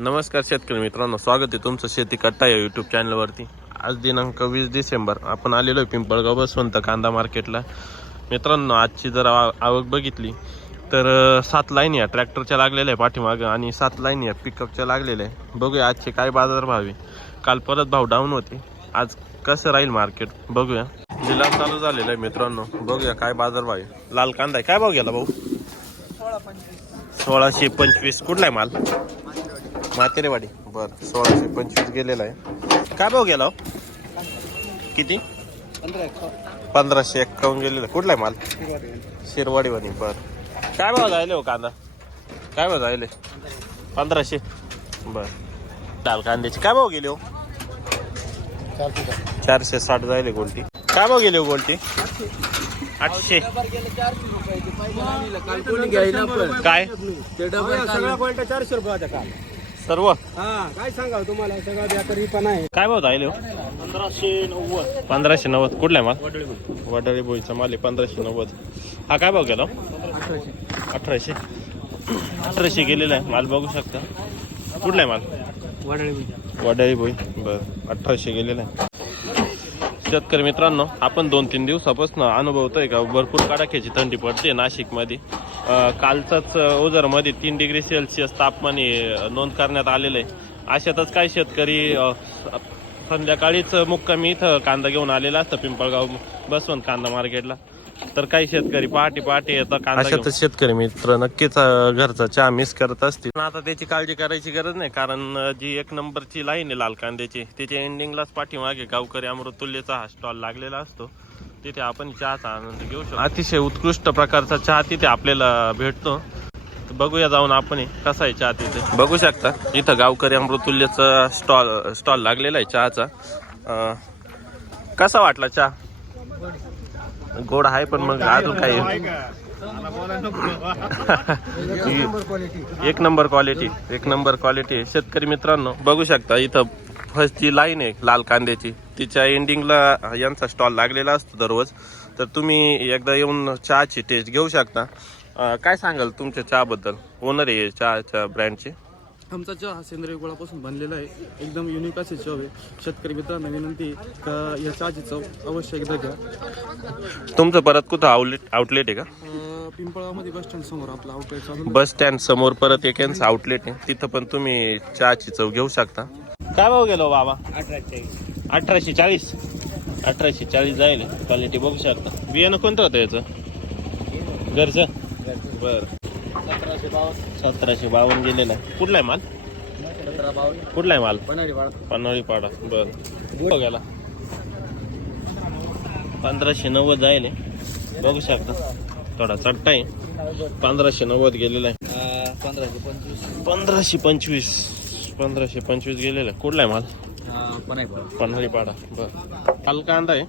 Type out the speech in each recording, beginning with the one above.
नमस्कार शेतकरी मित्रांनो स्वागत आहे तुमचं शेती कट्टा या यूट्यूब चॅनलवरती आज दिनांक वीस डिसेंबर आपण आलेलो आहे पिंपळगाव बसवंत कांदा मार्केटला मित्रांनो आजची जर आव- आवक बघितली तर सात लाईन या ट्रॅक्टरच्या लागलेल्या आहे पाठीमागं आणि सात लाईन या पिकअपच्या लागलेल्या आहे. बघूया आजचे काय बाजार भाव आहे. काल परत भाव डाऊन होते. आज कसं राहील मार्केट बघूया. लिलाव चालू झालेला आहे मित्रांनो. बघूया काय बाजार भाव आहे. लाल कांदा आहे. काय भाव गेला भाऊ? सोळाशे पंचवीस. कुठला आहे माल? मातेरेवाडी बर सोळाशे पंचवीस गेलेला आहे. काय भाव गेला हो? किती? पंधराशे एक्कावन्न गेलेला कुठला आहे माल? शिरवाडीवाणी बर. काय भाव जायले हो कांदा? काय भाव जायले पंधराशे. बर. दाल कांद्याचे. काय भाव गेले हो? चारशे साठ जायले गोलटी. काय भाव गेले हो गोलटी? आठशे. काय? क्वालिटी चारशे रुपयाचा काल सर्व? हा काय सांगा तुम्हाला? सगळा व्यापारी पण आहे. काय भाव जायले हो? पंधराशे नव्वद. पंधराशे नव्वद कुठला आहे माल? वडाळी बोईचा माल आहे पंधराशे नव्वद. हा काय भाव गेला अठराशे. अठराशे गेलेला आहे. माल बघू शकता. कुठला आहे माल? वडाळी बोई. बर अठराशे गेलेला आहे. शेतकरी मित्रांनो आपण दोन तीन दिवसापासून अनुभवतोय का? भरपूर कडाक्याची थंडी पडते नाशिकमध्ये. कालचाच ओझरमध्ये तीन डिग्री सेल्सिअस तापमान हे नोंद करण्यात आलेलं आहे अशातच काही शेतकरी संध्याकाळीच मुक्कामी इथं कांदा घेऊन आलेला असतं पिंपळगाव बसवंत कांदा मार्केटला. तर काही शेतकरी पहाटे पहाटे येतात कांदा अशातच शेतकरी मित्र नक्कीच अं, घरचा चहा मिस करत असतील. पण आता त्याची काळजी करायची गरज नाही कारण अं, जी एक नंबरची लाईन आहे लाल कांद्याची त्याच्या एंडिंगलाच पाठीमागे गावकरी अमृतुल्यचा हा स्टॉल लागलेला असतो. तिथे आपण चहाचा आनंद घेऊ शकतो. अतिशय उत्कृष्ट प्रकारचा चहा तिथे आपल्याला भेटतो. बघूया जाऊन आपण कसा आहे चहा तिथे. बघू शकता इथं गावकरी अमृतुल्यचा स्टॉल स्टॉल लागलेला आहे चहाचा. कसा वाटला चहा? गोड आहे पण मग अजून काही एक नंबर क्वालिटी एक नंबर क्वालिटी शेतकरी मित्रांनो बघू शकता इथं फर्स्ट जी लाईन आहे लाल कांद्याची तिच्या एंडिंगला यांचा स्टॉल लागलेला असतो दररोज. तर तुम्ही एकदा येऊन चहाची टेस्ट घेऊ शकता. अं, काय सांगाल तुमच्या चहाबद्दल? ओनर आहे चहाच्या ब्रँडचे आमचा चहा हा सेंद्रिय गुळापासून बनलेला आहे. एकदम युनिक अशी चव आहे. शेतकरी मित्रांना विनंती आहे का या चहाची चव अवश्य एकदा घ्या. तुमचं परत कुठं आउटलेट आउटलेट आहे का? अं, पिंपळामध्ये बस स्टँड समोर आपला आउटलेट चालू बस स्टँड समोर परत एक यांचं आउटलेट आहे. तिथं पण तुम्ही चहाची चव घेऊ शकता. काय भाव गेलो बाबा? अठराशे चाळीस. अठराशे चाळीस? जाईल. क्वालिटी बघू शकता. बियाणं कोणतं होतं याचं? घरचं? बर. सतराशे बावन्न गेलेला आहे. कुठला आहे माल? कुठला आहे माल? पन्हाळी पाडा. बर. गेला? पंधराशे नव्वद जाईल बघू शकता. थोडा चट्टा आहे. पंधराशे नव्वद गेलेला आहे. पंधराशे पंचवीस. पंधराशे पंचवीस. पंधराशे पंचवीस गेलेला. कुठला आहे माल? पन्हाळी पाडा बर. काल कांदा आहे.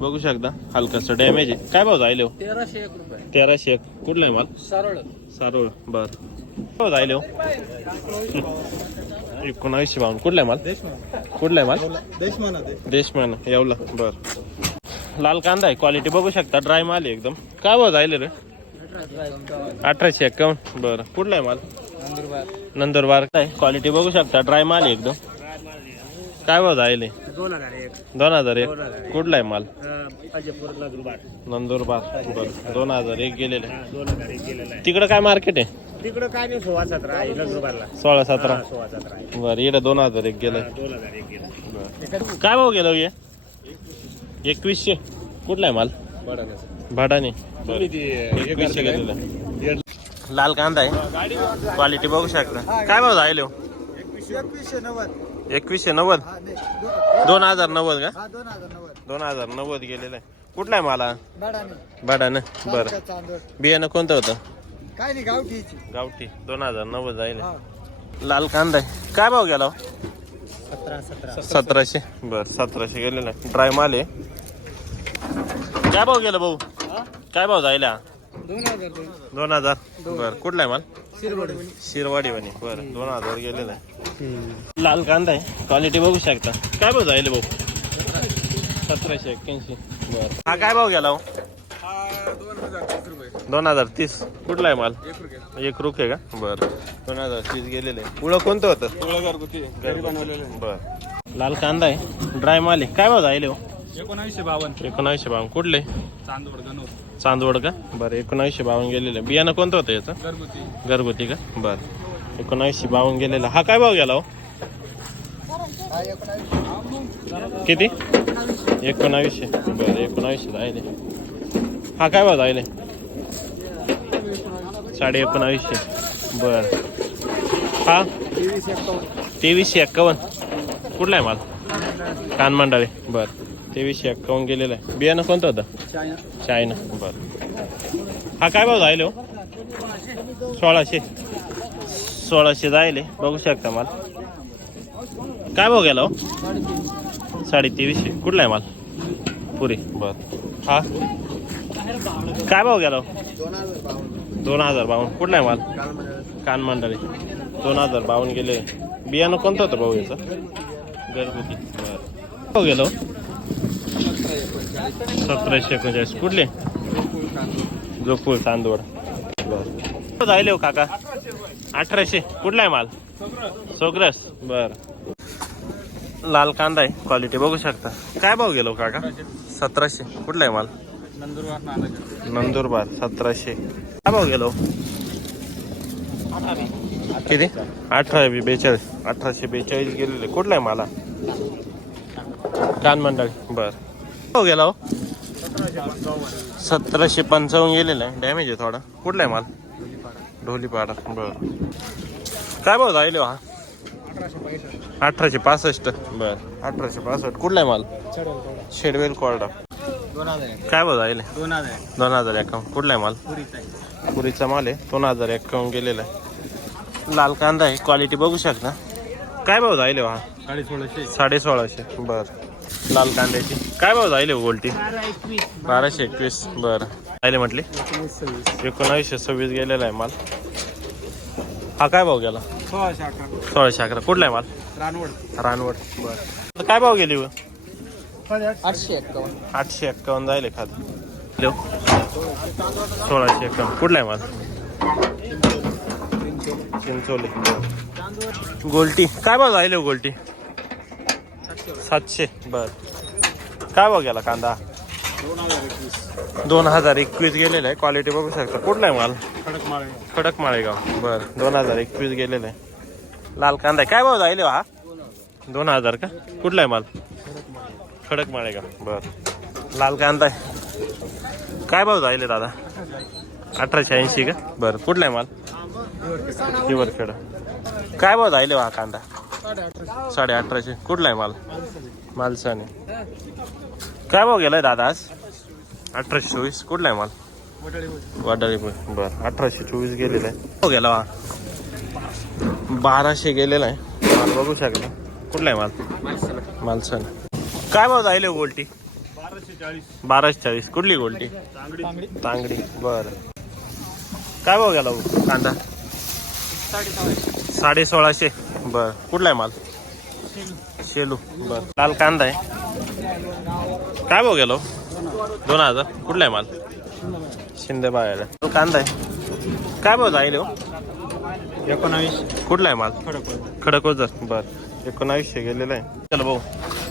बघू शकता. हलकासा डॅमेज आहे. काय भाव जायले हो? तेराशे एक रुपये. तेराशे एक. कुठला आहे माल? सरळ. सारोळ. बर. भाव जायले हो? एकोणावीसशे बावन्न. कुठला आहे माल? कुठला आहे माल? देशमान देशमान येवला. बर. लाल कांदा आहे. क्वालिटी बघू शकता. ड्राय माल आहे एकदम. काय भाव जायले रे? अठराशे एक्कावन्न बरं. कुठला आहे माल? नंदुरबार. काय? क्वालिटी बघू शकता. ड्राय माल आहे एकदम. काय भाव जायले दोन हजार एक. दोन हजार एक. कुठला आहे माल? अजयपूर नंदुरबार. नंदुरबार. बरं. दोन हजार एक गेलेले. दोन हजार एक गेलेला. तिकडं काय मार्केट आहे? आहे तिकडं काय नाही सोळा सतरा आहे नंदुरबारला. सोळा सतरा. सोळा सतरा आहे. बरं इकडे दोन हजार एक गेलं दोन हजार एक गेला काय भाव गेलो हे एकवीसशे. कुठला आहे माल? भाडाने एकवीसशे गेलेला. आहे. लाल कांदा आहे. क्वालिटी बघू शकता. काय भाव जायले हो? एकवीसशे नव्वद. एकवीसशे नव्वद? दोन हजार नव्वद का? हा दोन हजार नव्वद. दोन हजार नव्वद गेलेलं आहे. कुठला आहे मला बाडाने बरं. बियाणं कोणतं होतं? काय नाही गावठी. दोन हजार नव्वद जाईल लाल कांदा आहे. काय भाव गेला हो? सतरा सतरा. सतराशे. बर सतराशे गेलेला आहे. ड्राय माल आहे. काय भाव गेला भाऊ? काय भाव जायला दोन हजार दोन. दोन. हजार बर कुठला आहे माल? शिरवड. शिरवाडी म्हणे बर दोन हजार गेलेला आहे. लाल कांदा आहे. क्वालिटी बघू शकता. काय भाव जायले भाऊ? सतराशे एक्क्याऐंशी. बर. हा काय भाव गेला हो? दोन हजार तीस. कुठला आहे माल? एक रुक आहे का? बरं. दोन हजार तीस गेलेले पुढं कोणतं होतं? बरं. लाल कांदा आहे. ड्राय माल आहे. काय भाव जायले हो? एकोणावीसशे बावन्न. एकोणावीसशे बावन्न. कुठले? चांदवड गणोर चांदवड का? बरं एकोणावीसशे बावन्न गेलेलं. आहे. बियाणं कोणतं होतं याचं? घरगुती. घरगुती का? बरं. एकोणावीसशे बावन्न गेलेला. हा काय भाव गेला हो? किती? एकोणावीसशे. बरं एकोणावीसशे जायले हा काय भाव जायले साडे एकोणावीसशे. बरं. हा? तेवीसशे एक्कावन्न कुठला आहे माल? कानमंडाळे बरं. तेवीसशे एक्कावन्न गेलेलं आहे. बियाणं कोणतं होतं? चायना. बरं. हा काय भाव जायले हो? सोळाशे. सोळाशे जायले बघू शकता माल. काय भाव गेला हो? साडे तेवीसशे कुठला आहे माल? पुरी. बर. हा? काय भाव गेला हो? दोन हजार बावन्न. कुठला आहे माल? कान मंडळी. दोन हजार बावन्न गेले. बियाणं कोणतं होतं भाऊ याचं? घरगुती. बरं. भाव गेलो हो? सतराशे एकोणचाळीस. कुठले? जोपूर तांदूळ. बरं. जायले हो काका. अठराशे. कुठला आहे माल? सोग्रस. बर. लाल कांदा आहे. क्वालिटी बघू शकता. काय भाव गेलो काका? सतराशे. कुठला आहे माल? नंदुरबार नंदुरबार सतराशे. काय भाव गेलो? किती? अठरा बी बेचाळीस. अठराशे बेचाळीस गेलेले. कुठला आहे मला? कान मंडळी. बर. हो गेला हो? सतराशे पंचावन्न गेलेला आहे. डॅमेज आहे थोडा. कुठला आहे माल? ढोलीपाडा. बर. काय भाव राहिले हो हा अठराशे पासष्ट. बर. अठराशे पासष्ट. कुठला आहे माल? शेडवेल कोरडा. काय भाऊ राहिले? दोन हजार दोन हजार एकावन्न. कुठला आहे माल? पुरीचा माल आहे. दोन हजार एकावन्न गेलेला आहे. लाल कांदा आहे. क्वालिटी बघू शकता. काय भाऊ जाईल हो हा साडे सोळाशे साडे सोळाशे बर. लाल कांद्याची. काय भाव जाईल गोल्टी बाराशे एकवीस बर. जायले म्हटले? एकोणावीसशे सव्वीस गेलेला आहे माल. हा काय भाव गेला? सोळाशे अकरा. कुठला आहे माल? रानवड. रानवड बर. काय भाव गेली? आठशे एक्कावन्न आठशे एक्कावन्न जायले खात. हॅलो. सोळाशे एक्कावन्न कुठला आहे माल? चिंचोले. गोल्टी. काय भाव जायले हो गोल्टी? सातशे. बर. काय भाव गेला कांदा? दोन हजार एकवीस गेलेला आहे. क्वालिटी बघू शकता. कुठला आहे माल? खडक माळे खडक माळेगाव. बर. दोन हजार एकवीस गेलेला आहे. लाल कांदा आहे. काय भाव जायले हा? दोन हजार का? कुठला आहे माल? खडक माळेगाव. बर. लाल कांदा आहे. काय भाव जायले दादा? अठराशे ऐंशी का? बरं. कुठला आहे माल? हिवरखेड काय भाव जायले हा कांदा? साडे अठराशे. कुठला आहे माल? मालसाने. काय भाव गेलाय दादा आज? अठराशे चोवीस. कुठला आहे माल? वाडाळी बर अठराशे चोवीस गेलेला आहे. हो गेला बाराशे गेलेला आहे. माल बघू शकता. कुठला आहे माल? मालसन. काय भाव जायले हो गोल्टी? बाराशे चाळीस. बाराशे चाळीस कुठली गोल्टी? तांगडी. बर. काय भाव गेला हो? कांदा? साडे सोळाशे बर. कुठला आहे माल? शेलू. बर. लाल कांदा आहे. काय भाव गेलो? दोन हजार. कुठला आहे माल? शिंदे बाळाला कांदा आहे. काय भाव जाईल हो? एकोणावीस. कुठला आहे माल? खडक खडक वजर बर. एकोणावीसशे गेलेला आहे. चला भाऊ.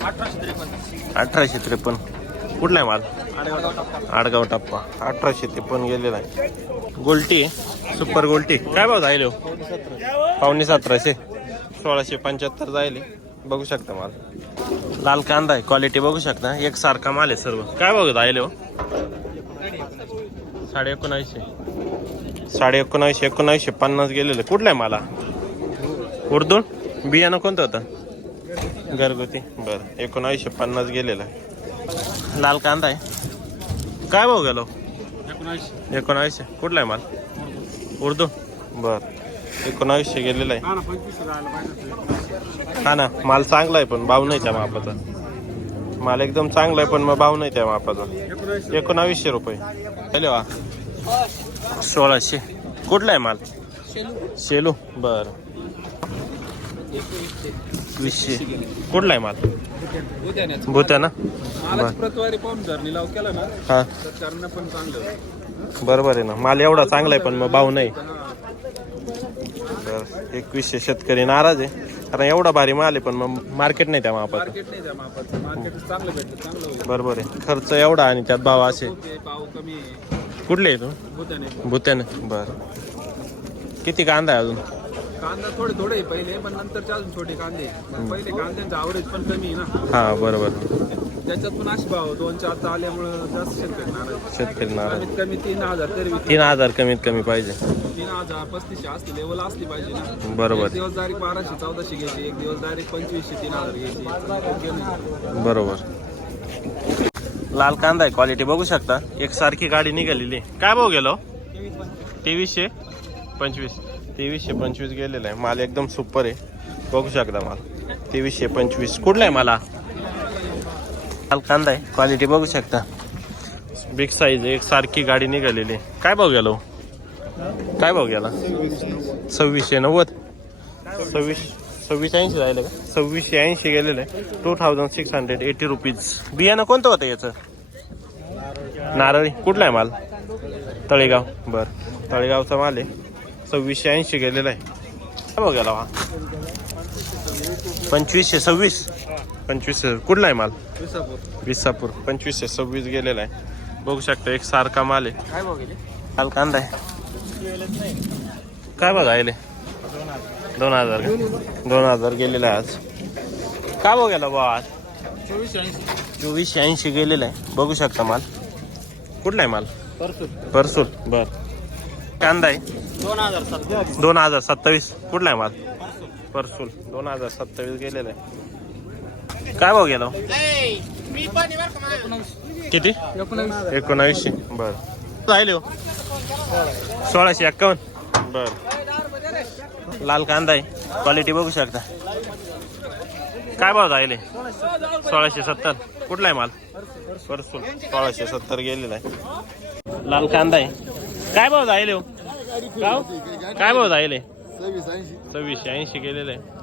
अठराशे त्रेपन्न. अठराशे त्रेपन्न. कुठला आहे माल? आडगाव टप्पा. अठराशे त्रेपन्न गेलेला आहे. गोल्टी सुपर गोल्टी. काय भाव जाईल हो? पावणे सतराशे. सोळाशे पंच्याहत्तर जाईल बघू शकता माल. लाल कांदा आहे. क्वालिटी बघू शकता. एक सारखा माल आहे सर्व. काय बघू जाईल हो? साडे एकोणावीसशे. साडे एकोणावीसशे एकोणावीसशे पन्नास गेलेले. कुठला आहे मला? उर्दून बियाणं कोणतं होतं? घरगुती. बरं. एकोणावीसशे पन्नास गेलेलं आहे. लाल कांदा आहे. काय भाव गेलो? एकोणावीस. एकोणावीसशे कुठला आहे माल? उर्दू. बर. एकोणावीसशे गेलेला आहे. हा ना हा माल चांगला आहे पण भाव नाही त्या मापाचा. माल एकदम चांगला आहे पण मग भाव नाही त्या मापाचा. एकोणावीस. एकोणावीसशे रुपये. हॅलो वा सोळाशे. कुठला आहे माल? शेलू. बर. वीसशे. कुठला आहे माल? भूत्या ना प्रतवारी पाहून केला ना हा. तर पण चांगलं. बरोबर आहे ना. माल एवढा चांगला आहे पण मग भाव नाही. बरं. एकवीसशे शेतकरी नाराज आहे. कारण एवढा भारी माल आहे पण मग मार्केट नाही त्या मापात. बरोबर आहे. खर्च एवढा आणि त्यात भाव असे. कुठले आहे तू? भूत्याने. बरं. किती कांदा आहे अजून? कांदा थोडे थोडे पहिले पण नंतरचे अजून छोटे कांदे पहिले कांद्यांचा आवरेज पण कमी आहे ना. हा बरोबर. त्याच्यात पण असे भाव दोन चार आल्यामुळं जास्त शेतकरी नाराज शेतकरी नाराज कमीत कमी तीन हजार तरी. तीन हजार कमीत कमी पाहिजे. तीन हजार पस्तीसशे असते लेवल असली पाहिजे ना. बरोबर. एक दिवस डायरेक्ट बाराशे चौदाशे घ्यायची एक दिवस डायरेक्ट पंचवीसशे तीन हजार घ्यायची. बरोबर. लाल कांदा आहे क्वालिटी बघू शकता. एक सारखी गाडी निघालेली. काय भाऊ गेलो? तेवीसशे? पंचवीस. तेवीसशे पंचवीस गेलेला आहे. माल एकदम सुपर आहे. बघू शकता माल. तेवीसशे पंचवीस. कुठला आहे मला? माल कांदा आहे. क्वालिटी बघू शकता. बिग साईज एक सारखी गाडी निघालेली आहे. काय भाव गेलो हो? काय भाव गेला? सव्वीसशे नव्वद? सव्वीस सव्वीस ऐंशी राहिलं का? सव्वीसशे ऐंशी गेलेलं आहे. Two thousand six hundred eighty rupees बियाणं कोणतं होतं याचं? नारळी. कुठला आहे माल? तळेगाव. बर. तळेगावचा माल आहे. सव्वीसशे ऐंशी गेलेला आहे. काय गेला हा. पंचवीसशे सव्वीस. पंचवीसशे कुठला आहे माल? विसापूर. विसापूर पंचवीसशे सव्वीस गेलेला आहे. बघू शकता एक सारखा माल आहे. काय काल कांदा आहे. काय बघा आले दोन हजार? दोन हजार गेलेला आहे आज. काय बघ गेला बा आज? चोवीसशे ऐंशी. गेलेला आहे. बघू शकता माल. कुठला आहे माल? परसूर परसूल. बर. कांदा आहे. दोन हजार सत्तावीस. दोन हजार सत्तावीस. कुठला आहे माल? परसूल दोन हजार सत्तावीस गेलेला आहे. काय भाव गेला? किती? एकोणावीस एकोणावीसशे बर. राहिले हो. सोळाशे एक्कावन्न. बर. लाल कांदा आहे. क्वालिटी बघू शकता. काय भाव राहिले? सोळाशे सत्तर. कुठला आहे माल? परसूल सोळाशे सत्तर गेलेला आहे. लाल कांदा आहे. काय भाव राहिले हो? गाव काय भाव राहिले सव्वीसशे ऐंशी गेलेले आहे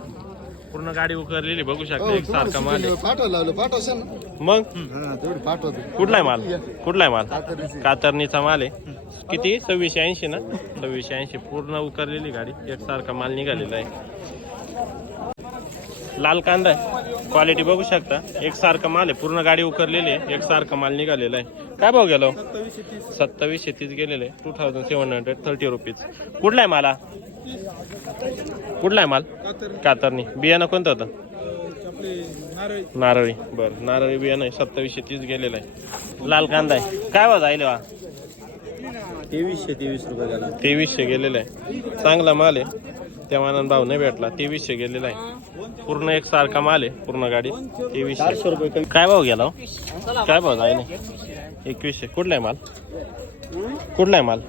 पूर्ण गाडी उकरलेली बघू शकता एक सारखा माल आहे. पाठवलं लावलं पाठवशील? ना मग? हा तेवढी पाठवतो. कुठला आहे माल? कुठला आहे माल? कातरणीचा. माल आहे. किती? सव्वीसशे ऐंशी ना? सव्वीसशे ऐंशी पूर्ण उकरलेली गाडी. एकसारखा माल निघालेला आहे. लाल कांदा आहे. क्वालिटी बघू शकता. एकसारखा माल आहे. पूर्ण गाडी उकरलेली आहे. एकसारखा माल निघालेला आहे. काय भाव गेलो सत्तावीसशे तीस गेलेले two thousand seven hundred thirty rupees कुठला आहे माला कुठला आहे माल? कातर कातरणी. बियाणं कोणतं होतं? नारळी. बरं. नारळी बियाणं आहे. सत्तावीसशे तीस गेलेलं आहे. लाल कांदा आहे. काय भाव जाईल वा तेवीसशे तेवीस रुपये तेवीसशे गेलेलं आहे. चांगला माल आहे. त्या मानानं भाव नाही भेटला. तेवीसशे गेलेला आहे. पूर्ण एक सारखा माल आहे पूर्ण गाडी. तेवीसशे रुपये काय भाव गेला हो? काय भाव जाईल एकवीसशे कुठला आहे माल? कुठला आहे माल?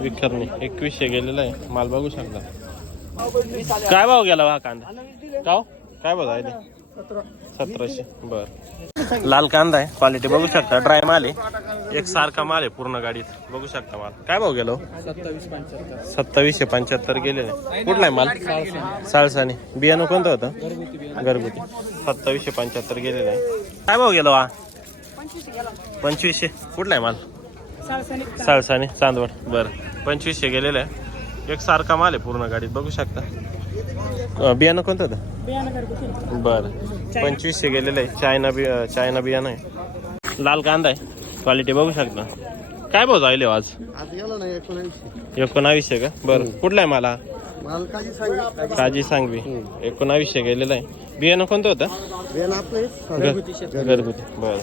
विखरणी. एकवीसशे गेलेला आहे. माल बघू शकता. काय भाव गेला हा कांदा? का हो? काय भाव जाईल सतराशे. बर. लाल कांदा आहे. क्वालिटी बघू शकता. ड्राय माल आहे. एक सारखा माल आहे पूर्ण गाडीत. बघू शकता माल. काय भाव गेलो? सत्तावीसशे पंच्याहत्तर गेलेले. कुठला आहे माल? साळसाने. बियाणं कोणतं होतं? घरगुती. सत्तावीसशे पंच्याहत्तर गेलेलं आहे. काय भाव गेलो हा? पंचवीसशे. कुठला आहे माल? साळसाने. चांदवड. बरं. पंचवीसशे गेलेलं आहे. एक सारखा माल आहे पूर्ण गाडीत. बघू शकता. बियाणं कोणतं होतं? बरं. पंचवीसशे गेलेलं आहे. चायना बि चायना बियाणं आहे. लाल कांदा आहे. क्वालिटी बघू शकता. काय भाव जायले आज? आज एकोणावीसशे का? बरं. कुठला आहे मला माल काजी सांग काजी सांगवी. एकोणावीसशे गेलेलं आहे. बियाणं कोणतं होतं? घरगुती. बरं.